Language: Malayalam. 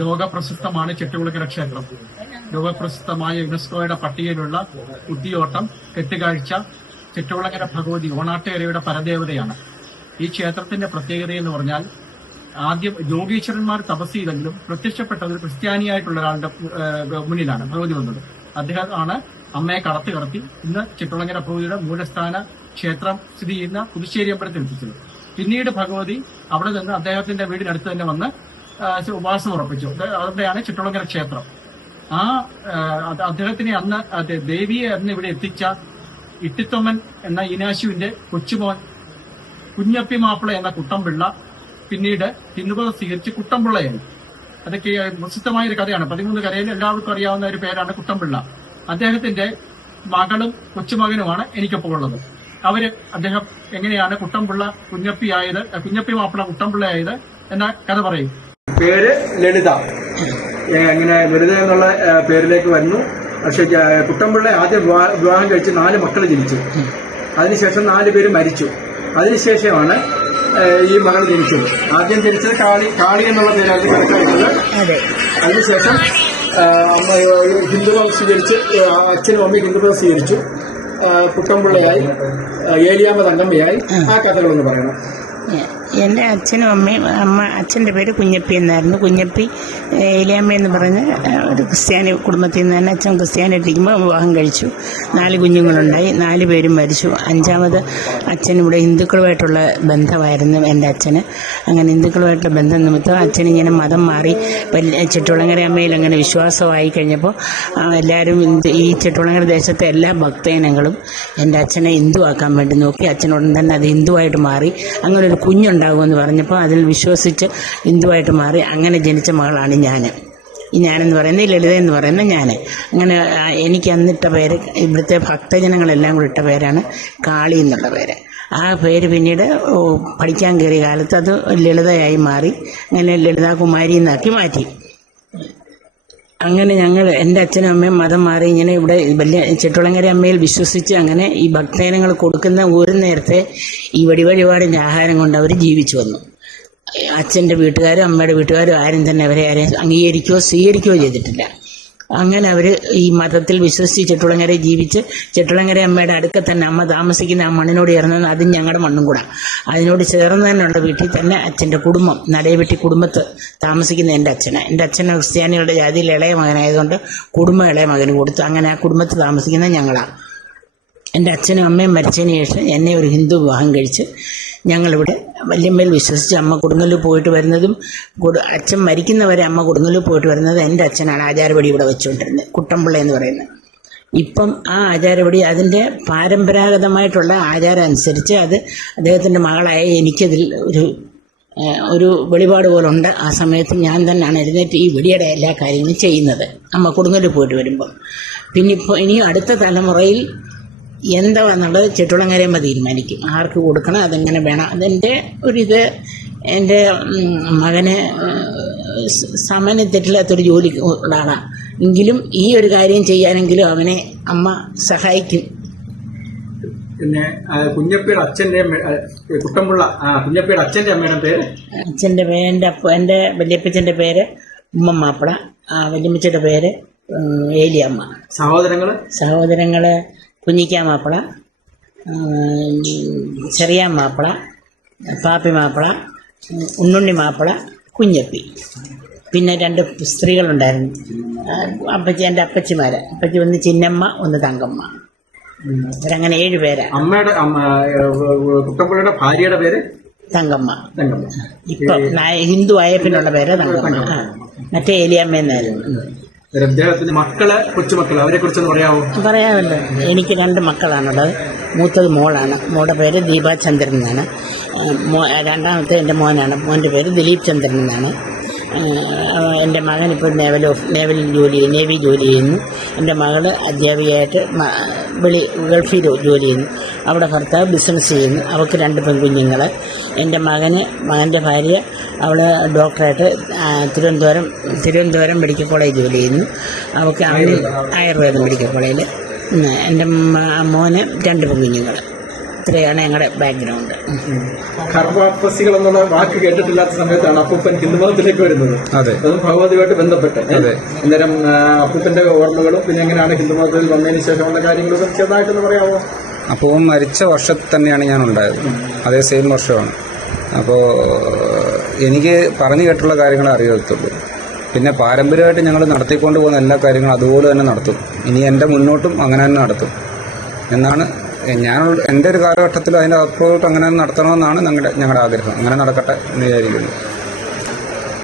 ലോകപ്രശസ്തമാണ് ചെട്ടുകുളങ്ങര ക്ഷേത്രം. ലോകപ്രശസ്തമായ യുനെസ്കോയുടെ പട്ടികയിലുള്ള കുത്തിയോട്ടം, കെട്ടുകാഴ്ച, ചെട്ടുകുളങ്ങര ഭഗവതി ഓണാട്ടുകരയുടെ പരദേവതയാണ്. ഈ ക്ഷേത്രത്തിന്റെ പ്രത്യേകത എന്ന് പറഞ്ഞാൽ, ആദ്യം യോഗീശ്വരന്മാർ തപസ് ചെയ്തെങ്കിലും പ്രത്യക്ഷപ്പെട്ടത് ക്രിസ്ത്യാനിയായിട്ടുള്ള ഒരാളുടെ മുന്നിലാണ് ഭഗവതി വന്നത്. അദ്ദേഹമാണ് അമ്മയെ കടത്തി ഇന്ന് ചെട്ടുകുളങ്ങര ഭഗവതിയുടെ മൂലസ്ഥാന ക്ഷേത്രം സ്ഥിതി ചെയ്യുന്ന പുതുശ്ശേരി അമ്പലത്തിൽ എത്തിച്ചത്. പിന്നീട് ഭഗവതി അവിടെ നിന്ന് അദ്ദേഹത്തിന്റെ വീടിനടുത്ത് തന്നെ വന്ന് ഉപവാസം ഉറപ്പിച്ചു. അവിടെയാണ് ചെട്ടുകുളങ്ങര ക്ഷേത്രം. ആ അദ്ദേഹത്തിനെ അന്ന് ദേവിയെ അന്ന് ഇവിടെ എത്തിച്ച ഇട്ടിത്തൊമ്മൻ എന്ന ഈനാശുവിന്റെ കൊച്ചുമോൻ കുഞ്ഞപ്പി മാപ്പിള എന്ന കുട്ടമ്പിള്ള പിന്നീട് ഹിന്ദുമതം സ്വീകരിച്ച് കുട്ടമ്പിള്ളയായി. അതൊക്കെ പ്രസിദ്ധമായ ഒരു കഥയാണ്. 13 കരയിൽ എല്ലാവർക്കും അറിയാവുന്ന ഒരു പേരാണ് കുട്ടമ്പിള്ള. അദ്ദേഹത്തിന്റെ മകളും കൊച്ചുമകനുമാണ് എനിക്കൊപ്പം ഉള്ളത്. അദ്ദേഹം എങ്ങനെയാണ് കുട്ടമ്പിള്ള കുഞ്ഞപ്പി മാപ്പിള കുട്ടമ്പിള്ളയായത് എന്ന കഥ പറയും. പേര് ലളിത. ഇങ്ങനെ ലളിത എന്നുള്ള പേരിലേക്ക് വരുന്നു. പക്ഷെ കുട്ടമ്പിള്ള ആദ്യം വിവാഹം കഴിച്ച് 4 മക്കൾ ജനിച്ചു. അതിനുശേഷം 4 പേര് മരിച്ചു. അതിനുശേഷമാണ് ഈ മകൾ ജനിച്ചത്. ആദ്യം ജനിച്ചത് കാളി എന്നുള്ള പേരാണ് കണക്കാക്കുന്നത്. അതിനുശേഷം ഹിന്ദുമതം സ്വീകരിച്ച് അച്ഛനും അമ്മയും ഹിന്ദുമതം സ്വീകരിച്ചു. കുട്ടമ്പിള്ളയായി, ഏലിയാമ്മ തങ്കമ്മയായി. ആ കഥകളൊന്ന് പറയണം. എൻ്റെ അച്ഛനും അമ്മയും അച്ഛൻ്റെ പേര് കുഞ്ഞപ്പി എന്നായിരുന്നു. കുഞ്ഞപ്പി ഏലിയാമ്മ എന്ന് പറഞ്ഞ് ഒരു ക്രിസ്ത്യാനി കുടുംബത്തിൽ നിന്ന് തന്നെ അച്ഛൻ ക്രിസ്ത്യാനിട്ടിരിക്കുമ്പോൾ വിവാഹം കഴിച്ചു. 4 കുഞ്ഞുങ്ങളുണ്ടായി. 4 പേരും മരിച്ചു. 5ാമത് അച്ഛൻ ഇവിടെ ഹിന്ദുക്കളുമായിട്ടുള്ള ബന്ധമായിരുന്നു എൻ്റെ അച്ഛന്. അങ്ങനെ ഹിന്ദുക്കളുമായിട്ടുള്ള ബന്ധം നിമിത്തം അച്ഛനിങ്ങനെ മതം മാറി ചെട്ടുകുളങ്ങര അമ്മയിൽ അങ്ങനെ വിശ്വാസമായി കഴിഞ്ഞപ്പോൾ എല്ലാവരും ഈ ചെട്ടുകുളങ്ങര ദേശത്തെ എല്ലാ ഭക്തജനങ്ങളും എൻ്റെ അച്ഛനെ ഹിന്ദു ആക്കാൻ വേണ്ടി നോക്കി. അച്ഛനോടൻ തന്നെ അത് ഹിന്ദുവായിട്ട് മാറി. അങ്ങനെ ഒരു കുഞ്ഞുണ്ടാകുമെന്ന് പറഞ്ഞപ്പോൾ അതിൽ വിശ്വസിച്ച് ഹിന്ദുവായിട്ട് മാറി. അങ്ങനെ ജനിച്ച മകളാണ് ഞാനെന്ന് പറയുന്നത്, ലളിത എന്ന് പറയുന്ന ഞാൻ. അങ്ങനെ എനിക്ക് അന്നിട്ട പേര്, ഇവിടുത്തെ ഭക്തജനങ്ങളെല്ലാം കൂടി ഇട്ട പേരാണ് കാളി എന്നുള്ള പേര്. ആ പേര് പിന്നീട് പഠിക്കാൻ കയറിയ കാലത്ത് അത് ലളിതയായി മാറി. അങ്ങനെ ലളിതാകുമാരി എന്നാക്കി മാറ്റി. അങ്ങനെ എൻ്റെ അച്ഛനും അമ്മയും മതം മാറി ഇങ്ങനെ ഇവിടെ വലിയ ചെട്ടുകുളങ്ങര അമ്മയിൽ വിശ്വസിച്ച് അങ്ങനെ ഈ ഭക്തജനങ്ങൾ കൊടുക്കുന്ന ഒരു നേരത്തെ ഈ വഴിപാടിൻ്റെ ആഹാരം കൊണ്ട് അവർ ജീവിച്ചു വന്നു. അച്ഛൻ്റെ വീട്ടുകാരും അമ്മയുടെ വീട്ടുകാരും ആരും തന്നെ ആരെയും അംഗീകരിക്കുകയോ സ്വീകരിക്കുകയോ ചെയ്തിട്ടില്ല. അങ്ങനെ അവർ ഈ മതത്തിൽ വിശ്വസിച്ച് ചെട്ടുകുളങ്ങര ജീവിച്ച് ചെട്ടുകുളങ്ങര അമ്മയുടെ അടുക്ക തന്നെ അമ്മ താമസിക്കുന്ന ആ മണ്ണിനോട് ചേർന്നത് അതും ഞങ്ങളുടെ മണ്ണും കൂടെ. അതിനോട് ചേർന്ന് തന്നെയുള്ള വീട്ടിൽ തന്നെ അച്ഛൻ്റെ കുടുംബം, നടയവെട്ടി കുടുംബത്ത് താമസിക്കുന്ന എൻ്റെ അച്ഛൻ ക്രിസ്ത്യാനികളുടെ ജാതിയിൽ ഇളയ മകനായതുകൊണ്ട് കുടുംബം ഇളയ മകന് കൊടുത്തു. അങ്ങനെ ആ കുടുംബത്തിൽ താമസിക്കുന്ന ഞങ്ങളാണ്. എൻ്റെ അച്ഛനും അമ്മയും മരിച്ചതിന് ശേഷം എന്നെ ഒരു ഹിന്ദു വിവാഹം കഴിച്ച് ഞങ്ങളിവിടെ വല്യമ്മയിൽ വിശ്വസിച്ച് അമ്മ കൊടുങ്ങല്ലൂർ പോയിട്ട് വരുന്നതും അച്ഛൻ മരിക്കുന്നവരെ അമ്മ കൊടുങ്ങല്ലൂർ പോയിട്ട് വരുന്നത് എൻ്റെ അച്ഛനാണ് ആചാരപടി ഇവിടെ വെച്ചുകൊണ്ടിരുന്നത്, കുട്ടമ്പിള്ള എന്ന് പറയുന്നത്. ഇപ്പം ആ ആചാരപടി അതിൻ്റെ പരമ്പരാഗതമായിട്ടുള്ള ആചാരം അനുസരിച്ച് അത് അദ്ദേഹത്തിൻ്റെ മകളായ എനിക്കതിൽ ഒരു വെളിപാട് പോലുണ്ട്. ആ സമയത്ത് ഞാൻ തന്നെയാണ് എഴുന്നേറ്റ് ഈ വെടിയുടെ എല്ലാ കാര്യങ്ങളും ചെയ്യുന്നത് അമ്മ കൊടുങ്ങല്ലൂർ പോയിട്ട് വരുമ്പം. പിന്നെ ഇപ്പോൾ ഇനി അടുത്ത തലമുറയിൽ എന്താണെന്നുള്ളത് ചെട്ടുകുളങ്ങരയമ്മ തീരുമാനിക്കും. ആർക്ക് കൊടുക്കണം, അതെങ്ങനെ വേണം. അതെൻ്റെ ഒരിത് എൻ്റെ മകന് സമയം തെറ്റില്ലാത്തൊരു ജോലി ഉള്ളതാണ്. എങ്കിലും ഈ ഒരു കാര്യം ചെയ്യാനെങ്കിലും അവനെ അമ്മ സഹായിക്കും. പിന്നെ കുഞ്ഞപ്പിയുടെ അച്ഛൻ്റെ കുട്ടമ്പിള്ള കുഞ്ഞപ്പിയുടെ അച്ഛൻ്റെ അമ്മയുടെ പേര്? അച്ഛൻ്റെ എൻ്റെ വല്യപ്പച്ചൻ്റെ പേര് ഉമ്മമാപ്പിള, വല്യമ്മച്ചയുടെ പേര് ഏലിയമ്മ. സഹോദരങ്ങള് കുഞ്ഞിക്കാ മാപ്പിള, ചെറിയ മാപ്പിള, പാപ്പി മാപ്പിള, ഉണ്ണുണ്ണി മാപ്പിള, കുഞ്ഞപ്പി. പിന്നെ 2 സ്ത്രീകളുണ്ടായിരുന്നു, എൻ്റെ അപ്പച്ചിമാര്. അപ്പച്ചി ഒന്ന് ചിന്നമ്മ, ഒന്ന് തങ്കമ്മ. അവരങ്ങനെ 7 പേരാ. അമ്മയുടെ കുട്ടമ്പിള്ളയുടെ ഭാര്യയുടെ പേര് തങ്കമ്മ. ഇപ്പൊ ഹിന്ദു ആയ പിന്നുള്ള പേര് തങ്കമ്മ. മറ്റേ ഏലിയമ്മ എന്നായിരുന്നു. അദ്ദേഹത്തിന്റെ കൊച്ചുമക്കള് അവരെ കുറിച്ചൊന്ന് പറയാമല്ലോ. എനിക്ക് 2 മക്കളാണുള്ളത്. മൂത്തത് മോളാണ്. മോളുടെ പേര് ദീപാചന്ദ്രൻ എന്നാണ്. 2ാമത്തെ എൻ്റെ മോനാണ്. മോൻ്റെ പേര് ദിലീപ് ചന്ദ്രൻ എന്നാണ്. എൻ്റെ മകൻ ഇപ്പോൾ നേവി ജോലി ചെയ്യുന്നു. എൻ്റെ മകള് അധ്യാപികയായിട്ട് ഗൾഫിൽ ജോലി ചെയ്യുന്നു. അവിടെ ഭർത്താവ് ബിസിനസ് ചെയ്യുന്നു. അവൾക്ക് 2 പെൺകുഞ്ഞുങ്ങൾ. എൻ്റെ മകൻ്റെ ഭാര്യ അവൾ ഡോക്ടറായിട്ട് തിരുവനന്തപുരം മെഡിക്കൽ കോളേജ് ജോലി ചെയ്യുന്നു. അവൾക്ക് ആയുർവേദ മെഡിക്കൽ കോളേജിൽ. എൻ്റെ മോന് 2 പെൺകുഞ്ഞുങ്ങൾ. അത്രയാണ് ഞങ്ങളുടെ ബാക്ക്ഗ്രൗണ്ട്. കർമ്മവാസികൾ എന്നുള്ള വാക്ക് കേട്ടിട്ടില്ലാത്ത സമയത്താണ് അപ്പൂപ്പൻ ഹിന്ദുമതത്തിലേക്ക് വരുന്നത്. അതെ, അതും ഭഗവതിയുമായിട്ട് ബന്ധപ്പെട്ട്. അന്നേരം അപ്പൂപ്പന്റെ ഓർമ്മകളും പിന്നെ എങ്ങനെയാണ് ഹിന്ദുമതത്തിൽ വന്നതിന് ശേഷമുള്ള കാര്യങ്ങളും ചെറുതായിട്ടൊന്ന് പറയാമോ? അപ്പോൾ മരിച്ച വർഷത്തിൽ തന്നെയാണ് ഞാൻ ഉണ്ടായത്, അതേ സെയിം വർഷമാണ്. അപ്പോൾ എനിക്ക് പറഞ്ഞു കേട്ടുള്ള കാര്യങ്ങളെ അറിയത്തുള്ളൂ. പിന്നെ പാരമ്പര്യമായിട്ട് ഞങ്ങൾ നടത്തിക്കൊണ്ട് പോകുന്ന എല്ലാ കാര്യങ്ങളും അതുപോലെ തന്നെ നടത്തും. ഇനി എൻ്റെ മുന്നോട്ടും അങ്ങനെ തന്നെ നടത്തും എന്നാണ് ഞാൻ എൻ്റെ ഒരു കാലഘട്ടത്തിൽ അതിൻ്റെ അപ്പുറത്തോട്ട് അങ്ങനെ നടത്തണമെന്നാണ് ഞങ്ങളുടെ ആഗ്രഹം. അങ്ങനെ നടക്കട്ടെ എന്ന് വിചാരിക്കുന്നു.